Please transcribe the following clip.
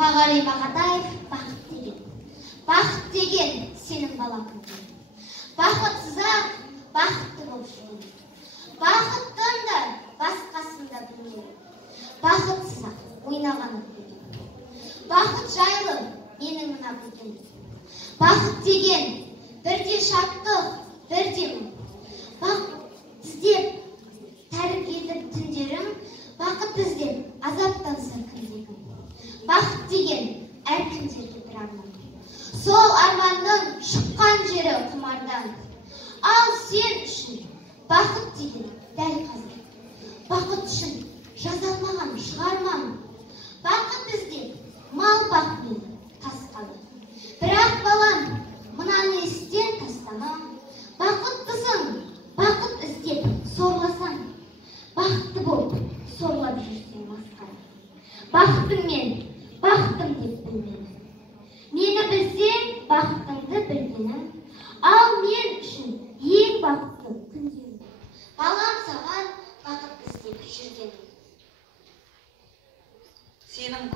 Мағауин Мақатаев, бақыт деген сенің балапын. Бақытсыза бақытты болып жүрген. Бақыттың да басқасын да білмеймін. Бақытсыза ойнағаны білмеймін. Бақыт жайлы менің мына білгенім. Бақыт деген бірде шаттық, бірде мұң. Бақыт іздеп тәріп етіп түндерім, бақыт іздеп азаптанса күндегім. Бақыт деген әркімдерге бір арман. Сол арманның шыққан жері құмардан. Ал сен үшін бақыт деген дәл қазір. Бақыт үшін жаза алмаған шығармам. Бақыт іздеп мал бақпен тасқалы. Бірақ балам, мынаны естен тастама. Бақыттысың, бақыт іздеп сорласаң. Бақытты болып сорлап жүрсең масқара. Бақытыңмен бақытым деп білмені. Мені білсең, бақытыңды білгенім. Ал мен үшін ең бақытты күндерім. Балам, саған бақыт іздеп жүргенім. Сенің